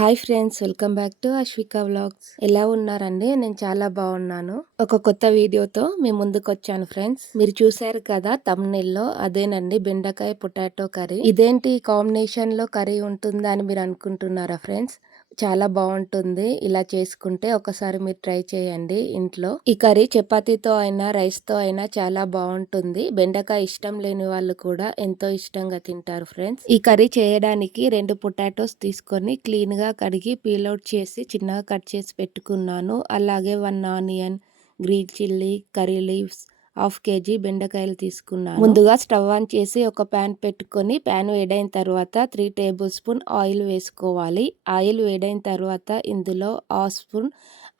Hi friends welcome back to Ashwika vlogs. ఎలా ఉన్నారండి? నేను చాలా బాగున్నాను. ఒక కొత్త వీడియోతో మీ ముందుకు వచ్చాను ఫ్రెండ్స్. మీరు చూసారు కదా తమ్నెల్లో అదేనండి బెండకాయ పొటాటో కర్రీ. ఇదేంటి కాంబినేషన్లో కర్రీ ఉంటుందా అని మీరు అనుకుంటున్నారా ఫ్రెండ్స్? చాలా బాగుంటుంది ఇలా చేసుకుంటే ఒకసారి మీరు ట్రై చేయండి ఇంట్లో. ఈ కర్రీ చపాతీతో అయినా రైస్తో అయినా చాలా బాగుంటుంది బెండకాయ ఇష్టం లేని వాళ్ళు కూడా ఎంతో ఇష్టంగా తింటారు ఫ్రెండ్స్. ఈ కర్రీ చేయడానికి రెండు పొటాటోస్ తీసుకొని క్లీన్గా కడిగి పీల్అవుట్ చేసి చిన్నగా కట్ చేసి పెట్టుకున్నాను. అలాగే one onion green chilli curry leaves half KG బెండకాయలు తీసుకున్నాను. ముందుగా స్టవ్ ఆన్ చేసి ఒక ప్యాన్ పెట్టుకొని ప్యాన్ వేడైన తర్వాత త్రీ టేబుల్ స్పూన్ ఆయిల్ వేసుకోవాలి. ఆయిల్ వేడైన తర్వాత ఇందులో హాఫ్ స్పూన్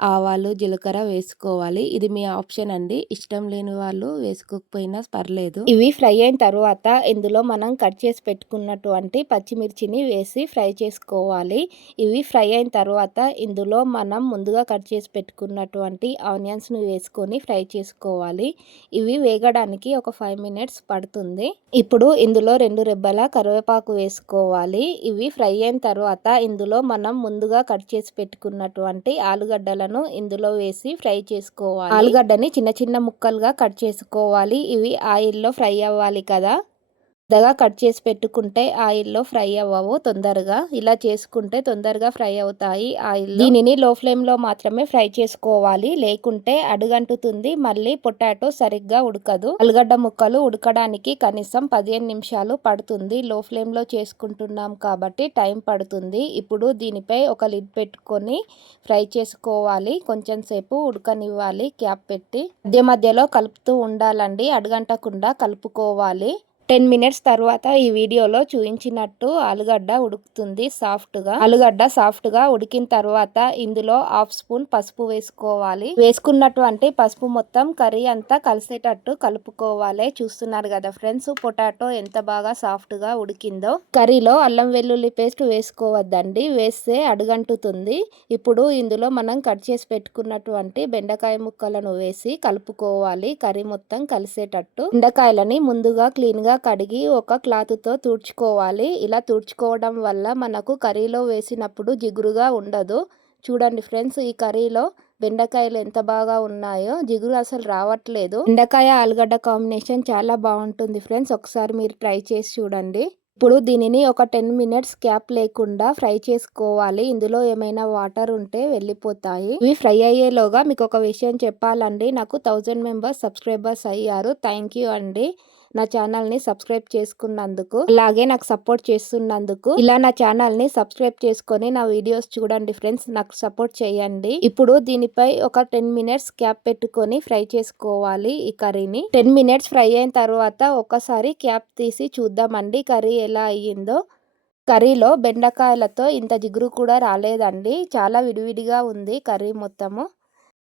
ఆవాలు జీలకర్ర వేసుకోవాలి. ఇది మీ ఆప్షన్ అండి. ఇష్టం లేని వాళ్ళు వేసుకోకపోయినా పర్లేదు. ఇవి ఫ్రై అయిన తర్వాత ఇందులో మనం కట్ చేసి పెట్టుకున్నటువంటి పచ్చిమిర్చిని వేసి ఫ్రై చేసుకోవాలి. ఇవి ఫ్రై అయిన తర్వాత ఇందులో మనం ముందుగా కట్ చేసి పెట్టుకున్నటువంటి ఆనియన్స్ని వేసుకొని ఫ్రై చేసుకోవాలి. ఇవి వేగడానికి ఒక ఫైవ్ మినిట్స్ పడుతుంది. ఇప్పుడు ఇందులో రెండు రెబ్బల కరివేపాకు వేసుకోవాలి. ఇవి ఫ్రై అయిన తర్వాత ఇందులో మనం ముందుగా కట్ చేసి పెట్టుకున్నటువంటి ఆలుగడ్డలను ఇందులో వేసి ఫ్రై చేసుకోవాలి. ఆలుగడ్డని చిన్న చిన్న ముక్కలుగా కట్ చేసుకోవాలి. ఇవి ఆయిల్లో ఫ్రై అవ్వాలి కదా. పెద్దగా కట్ చేసి పెట్టుకుంటే ఆయిల్లో ఫ్రై అవ్వవు తొందరగా. ఇలా చేసుకుంటే తొందరగా ఫ్రై అవుతాయి ఆయిల్ దీనిని లో ఫ్లేమ్లో మాత్రమే ఫ్రై చేసుకోవాలి. లేకుంటే అడుగంటుతుంది. మళ్ళీ పొటాటో సరిగ్గా ఉడకదు. ఆలుగడ్డ ముక్కలు ఉడకడానికి కనీసం పదిహేను నిమిషాలు పడుతుంది. లో ఫ్లేమ్లో చేసుకుంటున్నాం కాబట్టి టైం పడుతుంది. ఇప్పుడు దీనిపై ఒక లిడ్ పెట్టుకొని ఫ్రై చేసుకోవాలి. కొంచెం సేపు ఉడకనివ్వాలి. క్యాప్ పెట్టి మధ్య మధ్యలో కలుపుతూ ఉండాలండి. అడుగంటకుండా కలుపుకోవాలి. టెన్ మినిట్స్ తర్వాత ఈ వీడియోలో చూపించినట్టు ఆలుగడ్డ ఉడుకుతుంది సాఫ్ట్గా. ఆలుగడ్డ సాఫ్ట్గా ఉడికిన తర్వాత ఇందులో హాఫ్ స్పూన్ పసుపు వేసుకోవాలి. వేసుకున్నటువంటి పసుపు మొత్తం కర్రీ అంతా కలిసేటట్టు కలుపుకోవాలి. చూస్తున్నారు కదా ఫ్రెండ్స్ పొటాటో ఎంత బాగా సాఫ్ట్గా ఉడికిందో. కర్రీలో అల్లం వెల్లుల్లి పేస్ట్ వేసుకోవద్దండి వేస్తే అడుగంటుతుంది. ఇప్పుడు ఇందులో మనం కట్ చేసి పెట్టుకున్నటువంటి బెండకాయ ముక్కలను వేసి కలుపుకోవాలి. కర్రీ మొత్తం కలిసేటట్టు. బెండకాయలని ముందుగా క్లీన్గా కడిగి ఒక క్లాత్తో తుడుచుకోవాలి. ఇలా తుడుచుకోవడం వల్ల మనకు కర్రీలో వేసినప్పుడు జిగురుగా ఉండదు. చూడండి ఫ్రెండ్స్ ఈ కర్రీలో బెండకాయలు ఎంత బాగా ఉన్నాయో జిగురు అసలు రావట్లేదు. బెండకాయ ఆలుగడ్డ కాంబినేషన్ చాలా బాగుంటుంది ఫ్రెండ్స్. ఒకసారి మీరు ట్రై చేసి చూడండి. ఇప్పుడు దీనిని ఒక టెన్ మినిట్స్ క్యాప్ లేకుండా ఫ్రై చేసుకోవాలి. ఇందులో ఏమైనా వాటర్ ఉంటే వెళ్ళిపోతాయి. ఇవి ఫ్రై అయ్యేలోగా మీకు ఒక విషయం చెప్పాలండి. నాకు థౌజండ్ మెంబర్స్ సబ్స్క్రైబర్స్ అయ్యారు. థ్యాంక్ యూ అండి. నా ఛానల్ని సబ్స్క్రైబ్ చేసుకున్నందుకు అలాగే నాకు సపోర్ట్ చేస్తున్నందుకు ఇలా నా ఛానల్ని సబ్స్క్రైబ్ చేసుకొని నా వీడియోస్ చూడండి ఫ్రెండ్స్ నాకు సపోర్ట్ చేయండి. ఇప్పుడు దీనిపై ఒక టెన్ మినిట్స్ క్యాప్ పెట్టుకొని ఫ్రై చేసుకోవాలి ఈ కర్రీని. టెన్ మినిట్స్ ఫ్రై అయిన తర్వాత ఒకసారి క్యాప్ తీసి చూద్దామండి కర్రీ ఎలా అయ్యిందో. కర్రీలో బెండకాయలతో ఇంత జిగురు కూడా రాలేదండి చాలా విడివిడిగా ఉంది కర్రీ మొత్తము.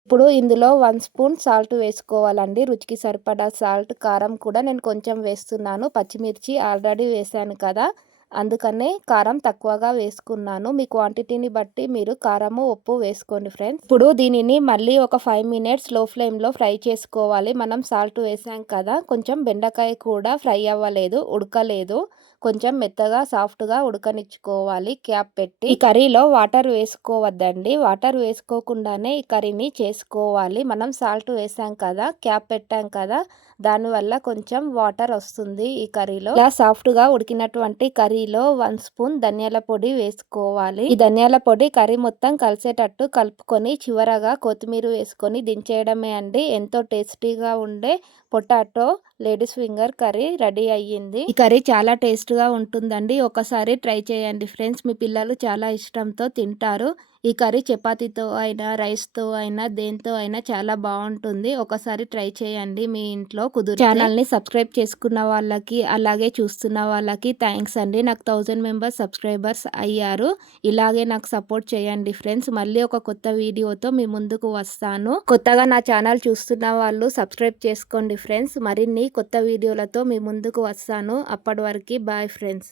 ఇప్పుడు ఇందులో వన్ స్పూన్ సాల్ట్ వేసుకోవాలండి. రుచికి సరిపడా సాల్ట్ కారం కూడా నేను కొంచెం వేస్తున్నాను. పచ్చిమిర్చి ఆల్రెడీ వేసాను కదా. అందుకనే కారం తక్కువగా వేసుకున్నాను. మీ క్వాంటిటీని బట్టి మీరు కారము ఉప్పు వేసుకోండి ఫ్రెండ్స్ ఇప్పుడు దీనిని మళ్ళీ ఒక ఫైవ్ మినిట్స్లో ఫ్లేమ్లో ఫ్రై చేసుకోవాలి. మనం సాల్ట్ వేసాం కదా కొంచెం బెండకాయ కూడా ఫ్రై అవ్వలేదు ఉడకలేదు. కొంచెం మెత్తగా సాఫ్ట్గా ఉడకనిచ్చుకోవాలి. క్యాప్ పెట్టి ఈ కర్రీలో వాటర్ వేసుకోవద్దండి. వాటర్ వేసుకోకుండానే ఈ కర్రీని చేసుకోవాలి. మనం సాల్ట్ వేసాం కదా క్యాప్ పెట్టాం కదా దానివల్ల కొంచెం వాటర్ వస్తుంది ఈ కర్రీలో. ఇలా సాఫ్ట్గా ఉడికినటువంటి కర్రీ కర్రీలో వన్ స్పూన్ ధనియాల పొడి వేసుకోవాలి. ఈ ధనియాల పొడి కర్రీ మొత్తం కలిసేటట్టు కలుపుకొని చివరగా కొత్తిమీర వేసుకొని దించేయడమే అండి. ఎంతో టేస్టీగా ఉండే potato ladies finger curry ready అయ్యింది. ఈ కర్రీ చాలా టేస్ట్గా ఉంటుందండి. ఒకసారి ట్రై చేయండి ఫ్రెండ్స్. మీ పిల్లలు చాలా ఇష్టంతో తింటారు. ఈ కర్రీ చపాతీతో అయినా రైస్తో అయినా దేంతో అయినా చాలా బాగుంటుంది. ఒకసారి ట్రై చేయండి మీ ఇంట్లో కుదురు ఛానల్ని సబ్స్క్రైబ్ చేసుకున్న వాళ్ళకి అలాగే చూస్తున్న వాళ్ళకి థ్యాంక్స్ అండి. నాకు థౌజండ్ మెంబర్స్ సబ్స్క్రైబర్స్ అయ్యారు. ఇలాగే నాకు సపోర్ట్ చేయండి ఫ్రెండ్స్. మళ్ళీ ఒక కొత్త వీడియోతో మీ ముందుకు వస్తాను. కొత్తగా నా ఛానల్ చూస్తున్న వాళ్ళు సబ్స్క్రైబ్ చేసుకోండి ఫ్రెండ్స్. మరిన్ని కొత్త వీడియోలతో మీ ముందుకు వస్తాను. అప్పటి వరకు బాయ్ ఫ్రెండ్స్.